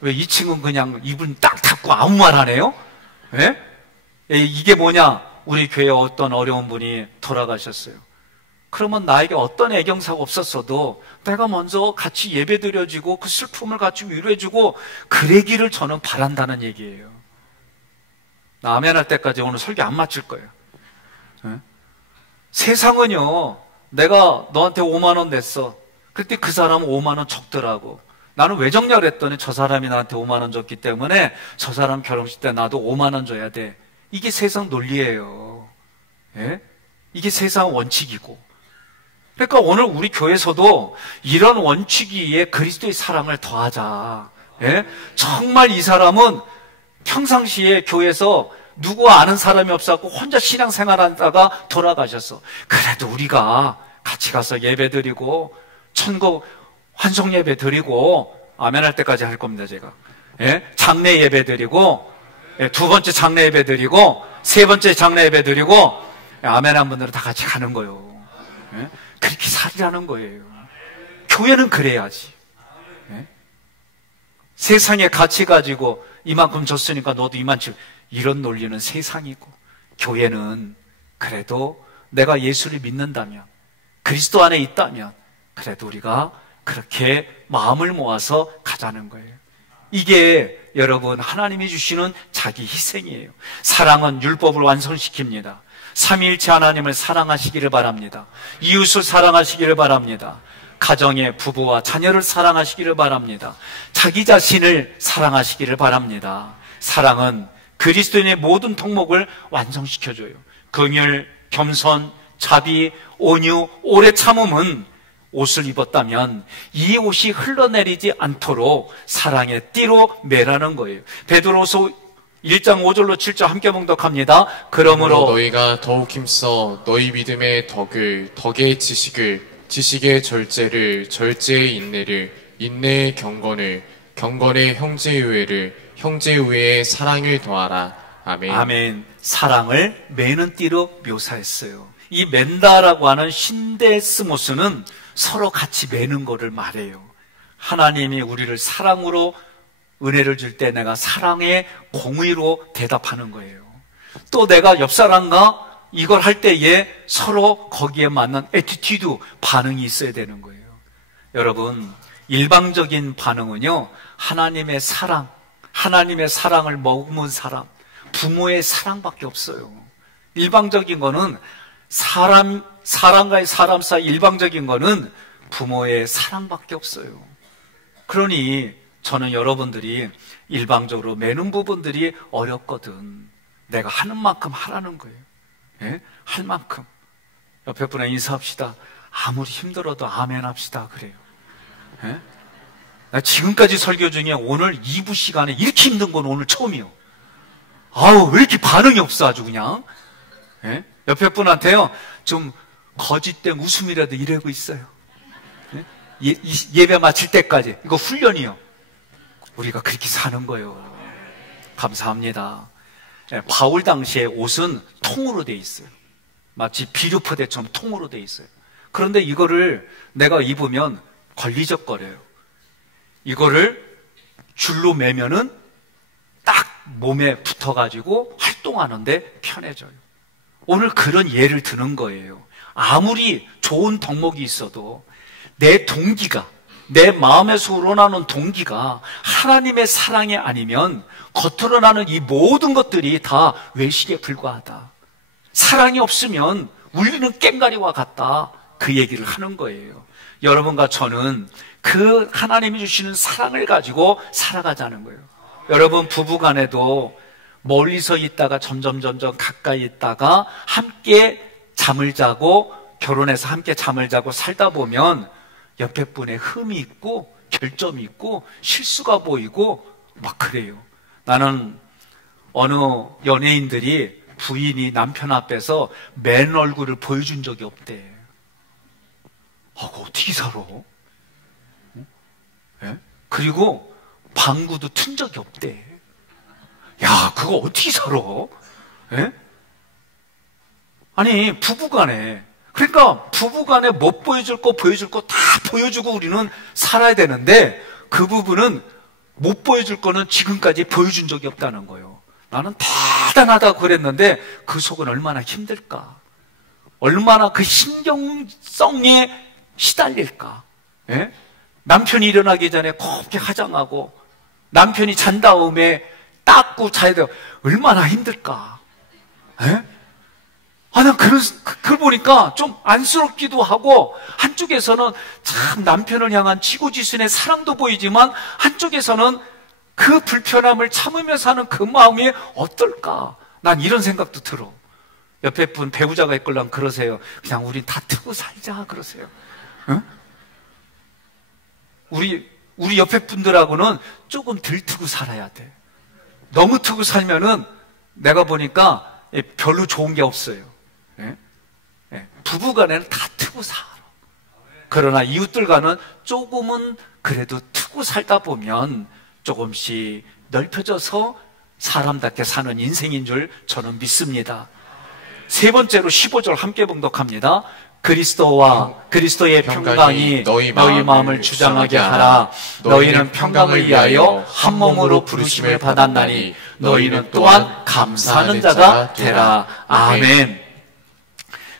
왜 이 친구는 그냥 입은 딱 닫고 아무 말 안 해요? 예? 이게 뭐냐? 우리 교회에 어떤 어려운 분이 돌아가셨어요. 그러면 나에게 어떤 애경사가 없었어도 내가 먼저 같이 예배드려지고 그 슬픔을 같이 위로해주고 그러기를 저는 바란다는 얘기예요. 나 아멘 할 때까지 오늘 설교 안 마칠 거예요. 네? 세상은요, 내가 너한테 5만 원 냈어. 그때 그 사람은 5만 원 적더라고. 나는 왜 적냐 그랬더니 저 사람이 나한테 5만 원 줬기 때문에 저 사람 결혼식 때 나도 5만 원 줘야 돼. 이게 세상 논리예요. 예? 이게 세상 원칙이고. 그러니까 오늘 우리 교회에서도 이런 원칙 위에 그리스도의 사랑을 더하자. 예? 정말 이 사람은 평상시에 교회에서 누구 아는 사람이 없었고 혼자 신앙생활하다가 돌아가셨어. 그래도 우리가 같이 가서 예배드리고 천국 환송 예배드리고 아멘 할 때까지 할 겁니다, 제가. 예? 장례 예배드리고 두 번째 장례 예배드리고 세 번째 장례 예배드리고 아멘 한 분들은 다 같이 가는 거예요. 예? 그렇게 살이라는 거예요. 교회는 그래야지. 예? 세상에 가치 가지고 이만큼 줬으니까 너도 이만큼, 이런 논리는 세상이고, 교회는 그래도 내가 예수를 믿는다면, 그리스도 안에 있다면 그래도 우리가 그렇게 마음을 모아서 가자는 거예요. 이게 여러분 하나님이 주시는 자기 희생이에요. 사랑은 율법을 완성시킵니다. 삼위일체 하나님을 사랑하시기를 바랍니다. 이웃을 사랑하시기를 바랍니다. 가정의 부부와 자녀를 사랑하시기를 바랍니다. 자기 자신을 사랑하시기를 바랍니다. 사랑은 그리스도인의 모든 덕목을 완성시켜줘요. 긍휼, 겸손, 자비, 온유, 오래 참음은 옷을 입었다면 이 옷이 흘러내리지 않도록 사랑의 띠로 매라는 거예요. 베드로서 1장 5절로 7절 함께 봉독합니다. 그러므로 너희가 더욱 힘써 너희 믿음의 덕의 지식의 절제를, 절제의 인내를, 인내의 경건의 형제의회의 사랑을 더하라. 아멘. 아멘. 사랑을 매는 띠로 묘사했어요. 이 맨다라고 하는 신데스모스는 서로 같이 매는 거를 말해요. 하나님이 우리를 사랑으로 은혜를 줄 때 내가 사랑의 공의로 대답하는 거예요. 또 내가 옆 사람과 이걸 할 때에 서로 거기에 맞는 애티튜드, 반응이 있어야 되는 거예요. 여러분, 일방적인 반응은요, 하나님의 사랑을 머금은 사람, 부모의 사랑밖에 없어요. 일방적인 거는 사람과의 사람 사이 일방적인 거는 부모의 사랑밖에 없어요. 그러니 저는 여러분들이 일방적으로 매는 부분들이 어렵거든. 내가 하는 만큼 하라는 거예요. 예? 할 만큼. 옆에 분에 인사합시다. 아무리 힘들어도 아멘 합시다. 그래요. 예? 나 지금까지 설교 중에 오늘 2부 시간에 이렇게 힘든 건 오늘 처음이에요. 아우, 왜 이렇게 반응이 없어, 아주 그냥. 예? 옆에 분한테요, 좀 거짓된 웃음이라도 이러고 있어요. 예배 마칠 때까지. 이거 훈련이요. 우리가 그렇게 사는 거예요. 감사합니다. 바울 당시에 옷은 통으로 돼 있어요. 마치 비루포대처럼 통으로 돼 있어요. 그런데 이거를 내가 입으면 걸리적거려요. 이거를 줄로 매면은 딱 몸에 붙어가지고 활동하는데 편해져요. 오늘 그런 예를 드는 거예요. 아무리 좋은 덕목이 있어도 내 동기가, 내 마음에서 우러나는 동기가 하나님의 사랑이 아니면 겉으로 나는 이 모든 것들이 다 외식에 불과하다. 사랑이 없으면 울리는 꽹과리와 같다. 그 얘기를 하는 거예요. 여러분과 저는 그 하나님이 주시는 사랑을 가지고 살아가자는 거예요. 여러분 부부간에도 멀리서 있다가 점점 가까이 있다가 함께 잠을 자고 결혼해서 함께 잠을 자고 살다 보면 옆에 분의 흠이 있고 결점이 있고 실수가 보이고 막 그래요. 나는 어느 연예인들이 부인이 남편 앞에서 맨 얼굴을 보여준 적이 없대. 그거 어떻게 살아? 예? 그리고 방구도 튼 적이 없대. 야, 그거 어떻게 살아? 예? 아니, 부부간에. 그러니까 부부간에 못 보여줄 거 보여줄 거 다 보여주고 우리는 살아야 되는데 그 부부는 못 보여줄 거는 지금까지 보여준 적이 없다는 거예요. 나는 대단하다고 그랬는데 그 속은 얼마나 힘들까? 얼마나 그 신경성에 시달릴까? 예? 남편이 일어나기 전에 곱게 화장하고 남편이 잔 다음에 닦고 자야 돼요. 얼마나 힘들까? 예? 난 그걸 보니까 좀 안쓰럽기도 하고, 한쪽에서는 참 남편을 향한 지고지순의 사랑도 보이지만, 한쪽에서는 그 불편함을 참으면서 하는 그 마음이 어떨까? 난 이런 생각도 들어. 옆에 분 배우자가 있걸랑 그러세요. 그냥 우린 다 트고 살자 그러세요. 응? 우리 옆에 분들하고는 조금 덜 트고 살아야 돼. 너무 트고 살면은 내가 보니까 별로 좋은 게 없어요. 예? 예. 부부간에는 다 트고 살아. 그러나 이웃들과는 조금은 그래도 트고 살다 보면 조금씩 넓혀져서 사람답게 사는 인생인 줄 저는 믿습니다. 세 번째로 15절 함께 봉독합니다. 그리스도의 평강이 너희 마음을 주장하게 하라. 너희는 평강을 위하여 한 몸으로 부르심을 받았나니 너희는 또한 감사하는 자가 되라. 아멘.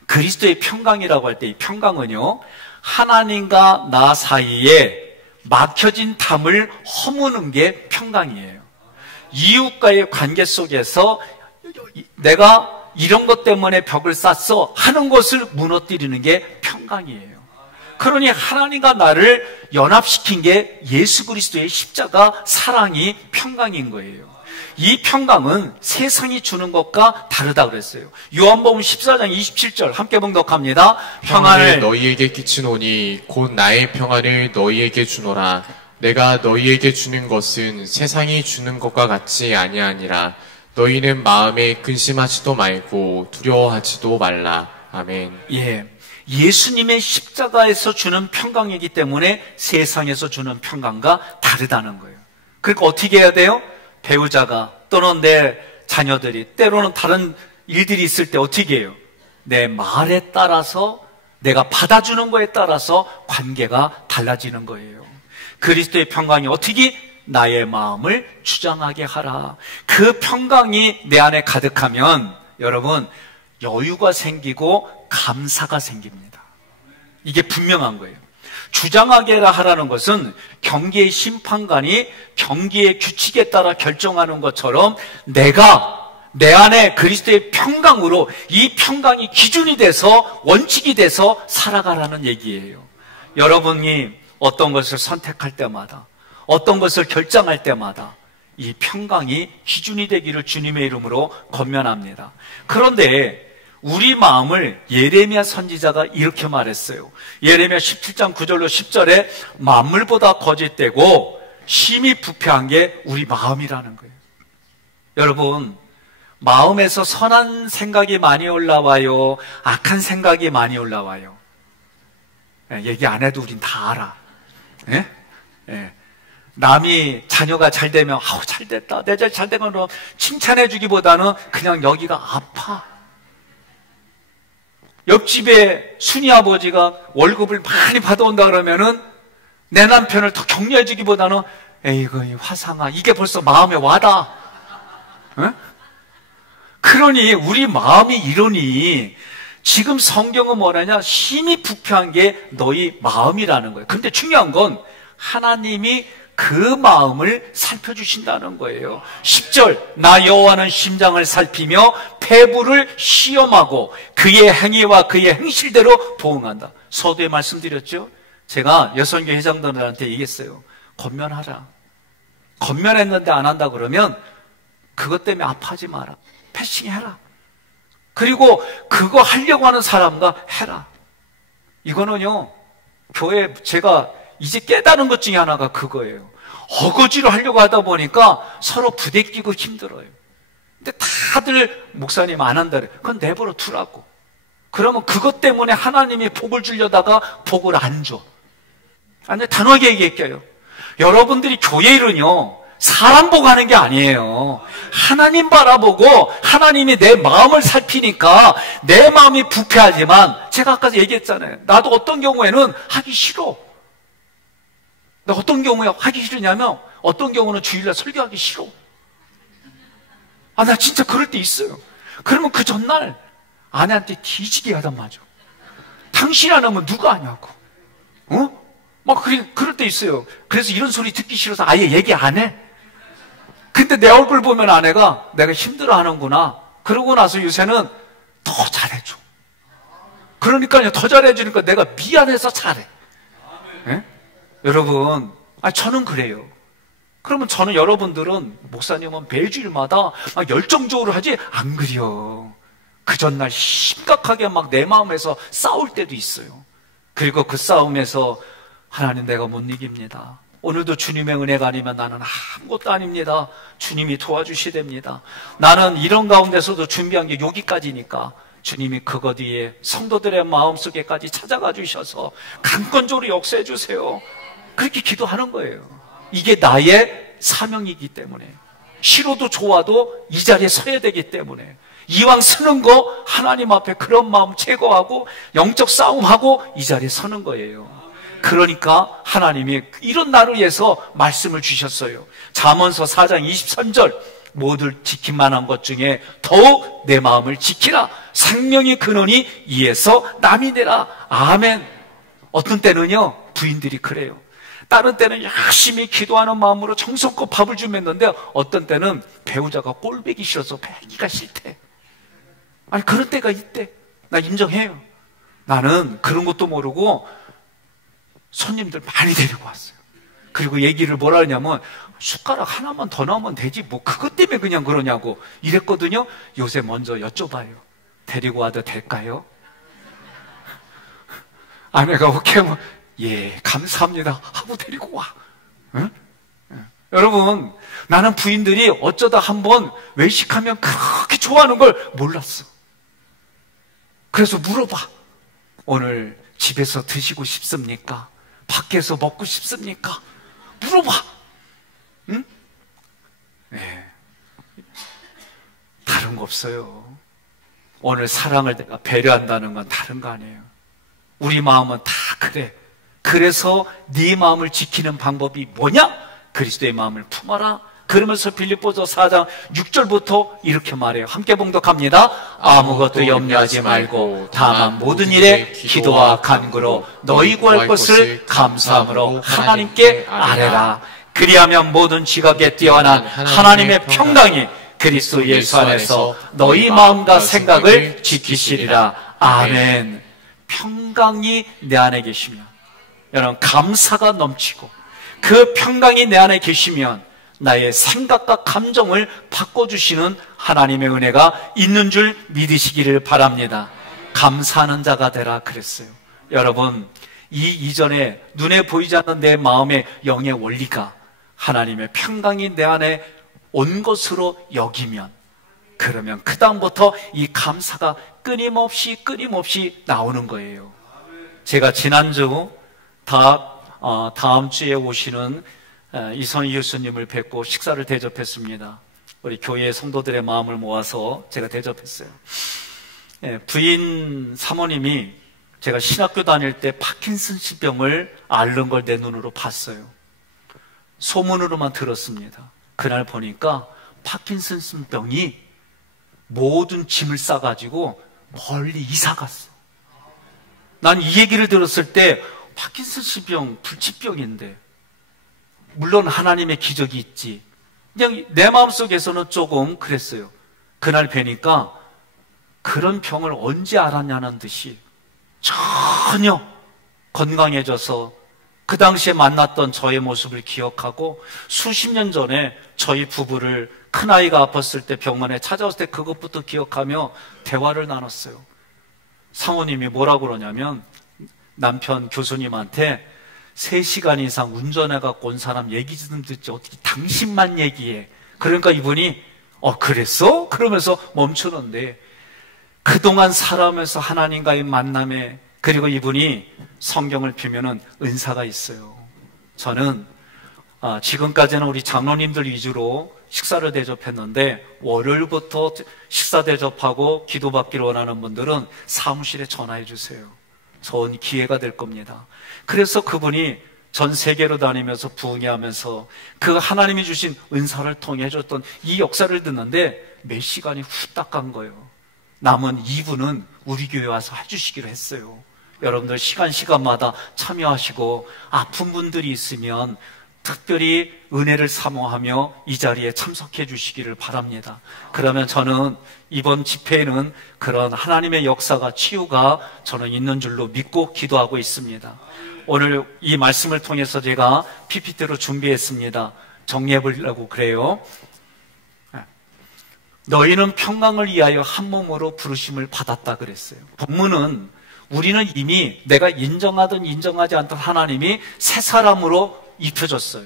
그리스도의 평강이라고 할 때 이 평강은요, 하나님과 나 사이에 막혀진 담을 허무는 게 평강이에요. 이웃과의 관계 속에서 내가 이런 것 때문에 벽을 쌓았어 하는 것을 무너뜨리는 게 평강이에요. 그러니 하나님과 나를 연합시킨 게 예수 그리스도의 십자가 사랑이 평강인 거예요. 이 평강은 세상이 주는 것과 다르다 그랬어요. 요한복음 14장 27절 함께 봉독합니다. 평안을 너희에게 끼치노니 곧 나의 평안을 너희에게 주노라. 내가 너희에게 주는 것은 세상이 주는 것과 같이 아니하니라. 너희는 마음에 근심하지도 말고 두려워하지도 말라. 아멘. 예, 예수님의 십자가에서 주는 평강이기 때문에 세상에서 주는 평강과 다르다는 거예요. 그러니까 어떻게 해야 돼요? 배우자가 또는 내 자녀들이 때로는 다른 일들이 있을 때 어떻게 해요? 내 말에 따라서 내가 받아주는 거에 따라서 관계가 달라지는 거예요. 그리스도의 평강이 어떻게 나의 마음을 주장하게 하라. 그 평강이 내 안에 가득하면 여러분 여유가 생기고 감사가 생깁니다. 이게 분명한 거예요. 주장하게 하라는 것은 경기의 심판관이 경기의 규칙에 따라 결정하는 것처럼 내가 내 안에 그리스도의 평강으로 이 평강이 기준이 돼서 원칙이 돼서 살아가라는 얘기예요. 여러분이 어떤 것을 선택할 때마다 어떤 것을 결정할 때마다 이 평강이 기준이 되기를 주님의 이름으로 권면합니다. 그런데 우리 마음을 예레미야 선지자가 이렇게 말했어요. 예레미야 17장 9절로 10절에 만물보다 거짓되고 심히 부패한 게 우리 마음이라는 거예요. 여러분, 마음에서 선한 생각이 많이 올라와요? 악한 생각이 많이 올라와요? 얘기 안 해도 우린 다 알아. 예? 예. 남이 자녀가 잘 되면 아우 잘 됐다, 내 자식 잘 된 건 칭찬해 주기보다는 그냥 여기가 아파. 옆집에 순이 아버지가 월급을 많이 받아온다 그러면은 내 남편을 더 격려해 주기보다는 에이구 이 화상아, 이게 벌써 마음에 와닿아. 예? 그러니 우리 마음이 이러니 지금 성경은 뭐라냐, 심히 부패한 게 너희 마음이라는 거예요. 근데 중요한 건 하나님이 그 마음을 살펴주신다는 거예요. 10절, 나 여호와는 심장을 살피며 폐부를 시험하고 그의 행위와 그의 행실대로 보응한다. 서두에 말씀드렸죠. 제가 여성교 회장들한테 얘기했어요. 권면하라. 권면했는데 안 한다 그러면 그것 때문에 아파하지 마라. 패싱해라. 그리고 그거 하려고 하는 사람과 해라. 이거는요, 교회 제가 이제 깨달은 것 중에 하나가 그거예요. 어거지로 하려고 하다 보니까 서로 부대끼고 힘들어요. 근데 다들 목사님 안 한다래. 그건 내버려 두라고. 그러면 그것 때문에 하나님이 복을 주려다가 복을 안 줘. 아니, 단호하게 얘기할게요. 여러분들이 교회 일은요, 사람 보고 하는 게 아니에요. 하나님 바라보고 하나님이 내 마음을 살피니까 내 마음이 부패하지만, 제가 아까 얘기했잖아요. 나도 어떤 경우에는 하기 싫어. 나 어떤 경우에 하기 싫으냐면, 어떤 경우는 주일날 설교하기 싫어. 아, 나 진짜 그럴 때 있어요. 그러면 그 전날 아내한테 뒤지게 하단 말이죠. 당신이 안 하면 누가 하냐고. 어? 막 그럴 때 있어요. 그래서 이런 소리 듣기 싫어서 아예 얘기 안 해. 근데 내 얼굴 보면 아내가 내가 힘들어하는구나. 그러고 나서 요새는 더 잘해줘. 그러니까요, 더 잘해주니까 내가 미안해서 잘해. 예? 여러분, 저는 그래요. 그러면 저는, 여러분들은 목사님은 매주일마다 막 열정적으로 하지 안 그려. 그 전날 심각하게 막 내 마음에서 싸울 때도 있어요. 그리고 그 싸움에서 하나님, 내가 못 이깁니다. 오늘도 주님의 은혜가 아니면 나는 아무것도 아닙니다. 주님이 도와주셔야 됩니다. 나는 이런 가운데서도 준비한 게 여기까지니까 주님이 그것 위에 성도들의 마음속에까지 찾아가 주셔서 강권적으로 역사해 주세요. 그렇게 기도하는 거예요. 이게 나의 사명이기 때문에, 싫어도 좋아도 이 자리에 서야 되기 때문에, 이왕 서는 거 하나님 앞에 그런 마음 제거하고 영적 싸움하고 이 자리에 서는 거예요. 그러니까 하나님이 이런 나를 위해서 말씀을 주셨어요. 잠언서 4장 23절, 모두 지킬 만한 것 중에 더욱 내 마음을 지키라. 생명의 근원이 이에서 남이 되라. 아멘. 어떤 때는요, 부인들이 그래요. 다른 때는 열심히 기도하는 마음으로 정성껏 밥을 주면는데, 어떤 때는 배우자가 꼴보기 싫어서 배기가 싫대. 아니, 그런 때가 있대. 나 인정해요. 나는 그런 것도 모르고 손님들 많이 데리고 왔어요. 그리고 얘기를 뭐라 하냐면, 숟가락 하나만 더 넣으면 되지 뭐 그것 때문에 그냥 그러냐고 이랬거든요. 요새 먼저 여쭤봐요. 데리고 와도 될까요? 아내가 오케이 하면 예 감사합니다 하고 데리고 와. 응? 여러분, 나는 부인들이 어쩌다 한번 외식하면 그렇게 좋아하는 걸 몰랐어. 그래서 물어봐. 오늘 집에서 드시고 싶습니까? 밖에서 먹고 싶습니까? 물어봐. 응? 네. 다른 거 없어요. 오늘 사랑을 내가 배려한다는 건 다른 거 아니에요. 우리 마음은 다 그래. 그래서 네 마음을 지키는 방법이 뭐냐? 그리스도의 마음을 품어라. 그러면서 빌립보서 4장 6절부터 이렇게 말해요. 함께 봉독합니다. 아무것도 염려하지 말고 다만 모든 일에 기도와 간구로 너희 구할 것을 감사함으로 하나님께 아뢰라. 그리하면 모든 지각에 뛰어난 하나님의 평강이 그리스도 예수 안에서 너희 마음과 생각을 지키시리라. 아멘. 평강이 내 안에 계시면, 여러분, 감사가 넘치고 그 평강이 내 안에 계시면 나의 생각과 감정을 바꿔주시는 하나님의 은혜가 있는 줄 믿으시기를 바랍니다. 감사하는 자가 되라 그랬어요. 여러분, 이 이전에 눈에 보이지 않는 내 마음의 영의 원리가 하나님의 평강이 내 안에 온 것으로 여기면, 그러면 그 다음부터 이 감사가 끊임없이 나오는 거예요. 제가 지난주 다 다음 주에 오시는 이선희 교수님을 뵙고 식사를 대접했습니다. 우리 교회 성도들의 마음을 모아서 제가 대접했어요. 부인 사모님이 제가 신학교 다닐 때 파킨슨씨 병을 앓는 걸 내 눈으로 봤어요. 소문으로만 들었습니다. 그날 보니까 파킨슨슨 병이 모든 짐을 싸가지고 멀리 이사 갔어. 난 이 얘기를 들었을 때 파킨슨씨 병 불치병인데 물론 하나님의 기적이 있지. 그냥 내 마음속에서는 조금 그랬어요. 그날 뵈니까 그런 병을 언제 알았냐는 듯이 전혀 건강해져서 그 당시에 만났던 저의 모습을 기억하고 수십 년 전에 저희 부부를 큰아이가 아팠을 때 병원에 찾아왔을 때 그것부터 기억하며 대화를 나눴어요. 사모님이 뭐라고 그러냐면 남편 교수님한테 3시간 이상 운전해갖고 온 사람 얘기 좀 듣지 어떻게 당신만 얘기해. 그러니까 이분이 그랬어? 그러면서 멈추는데 그동안 살아오면서 하나님과의 만남에 그리고 이분이 성경을 펴면은 은사가 있어요. 저는 지금까지는 우리 장로님들 위주로 식사를 대접했는데 월요일부터 식사 대접하고 기도받기를 원하는 분들은 사무실에 전화해 주세요. 좋은 기회가 될 겁니다. 그래서 그분이 전 세계로 다니면서 부흥회하면서 그 하나님이 주신 은사를 통해 해줬던 이 역사를 듣는데 몇 시간이 후딱 간 거예요. 남은 2부는 우리 교회 와서 해주시기로 했어요. 여러분들 시간마다 참여하시고 아픈 분들이 있으면 특별히 은혜를 사모하며 이 자리에 참석해 주시기를 바랍니다. 그러면 저는 이번 집회에는 그런 하나님의 역사가 치유가 저는 있는 줄로 믿고 기도하고 있습니다. 오늘 이 말씀을 통해서 제가 PPT로 준비했습니다. 정리해 보려고 그래요. 너희는 평강을 위하여 한 몸으로 부르심을 받았다 그랬어요. 본문은 우리는 이미 내가 인정하든 인정하지 않든 하나님이 새 사람으로 입혀줬어요.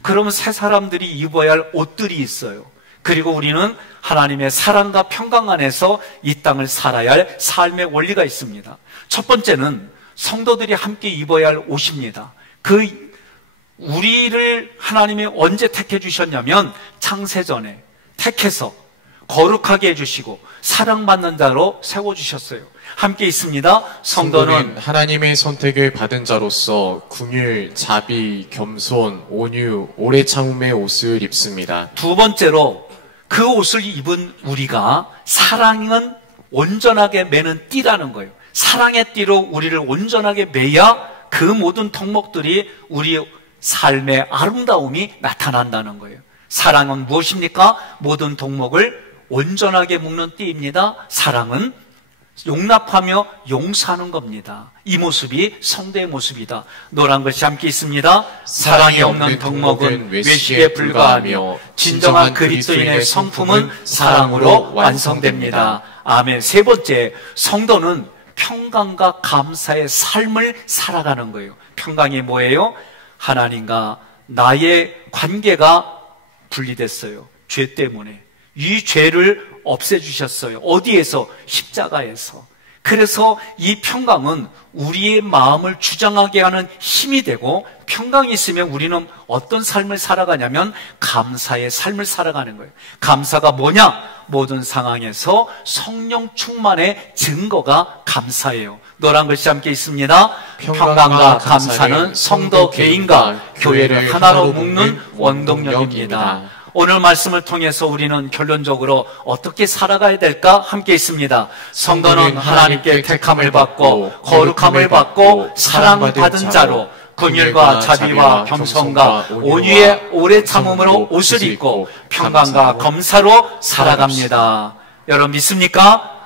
그러면 새 사람들이 입어야 할 옷들이 있어요. 그리고 우리는 하나님의 사랑과 평강 안에서 이 땅을 살아야 할 삶의 원리가 있습니다. 첫 번째는 성도들이 함께 입어야 할 옷입니다. 우리를 하나님이 언제 택해 주셨냐면 창세전에 택해서 거룩하게 해주시고 사랑받는 자로 세워주셨어요. 함께 있습니다. 성도는 하나님의 선택을 받은 자로서 긍휼, 자비, 겸손, 온유, 오래 참음의 옷을 입습니다. 두 번째로 그 옷을 입은 우리가 사랑은 온전하게 매는 띠라는 거예요. 사랑의 띠로 우리를 온전하게 매야 그 모든 덕목들이 우리 삶의 아름다움이 나타난다는 거예요. 사랑은 무엇입니까? 모든 덕목을 온전하게 묶는 띠입니다. 사랑은 용납하며 용서하는 겁니다. 이 모습이 성도의 모습이다. 노란 글씨 함께 있습니다. 사랑이 없는 덕목은 외식에 불과하며 진정한 그리스도인의 성품은 사랑으로 완성됩니다. 아멘. 세 번째, 성도는 평강과 감사의 삶을 살아가는 거예요. 평강이 뭐예요? 하나님과 나의 관계가 분리됐어요. 죄 때문에. 이 죄를 없애주셨어요. 어디에서? 십자가에서. 그래서 이 평강은 우리의 마음을 주장하게 하는 힘이 되고, 평강이 있으면 우리는 어떤 삶을 살아가냐면 감사의 삶을 살아가는 거예요. 감사가 뭐냐? 모든 상황에서 성령 충만의 증거가 감사예요. 노란 글씨 함께 있습니다. 평강과 감사는 성도 개인과 교회를 하나로 묶는 원동력입니다. 오늘 말씀을 통해서 우리는 결론적으로 어떻게 살아가야 될까? 함께 있습니다. 성도는 하나님께 택함을 받고 거룩함을 받고 사랑받은 자로 긍휼과 자비와 겸손과 온유의 오래 참음으로 옷을 입고 평강과 검사로 살아갑니다. 여러분 믿습니까?